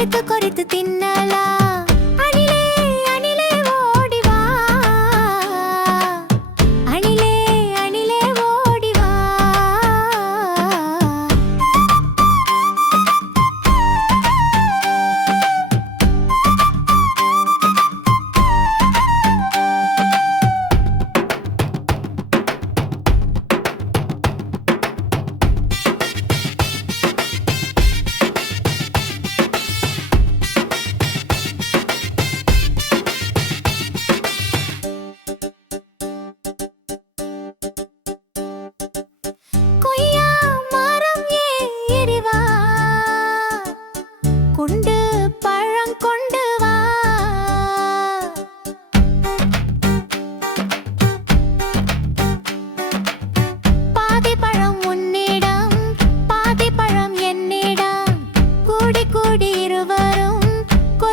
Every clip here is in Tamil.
れとこれとディ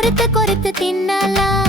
கொறுத்து கொறுத்து தின்னலாம்.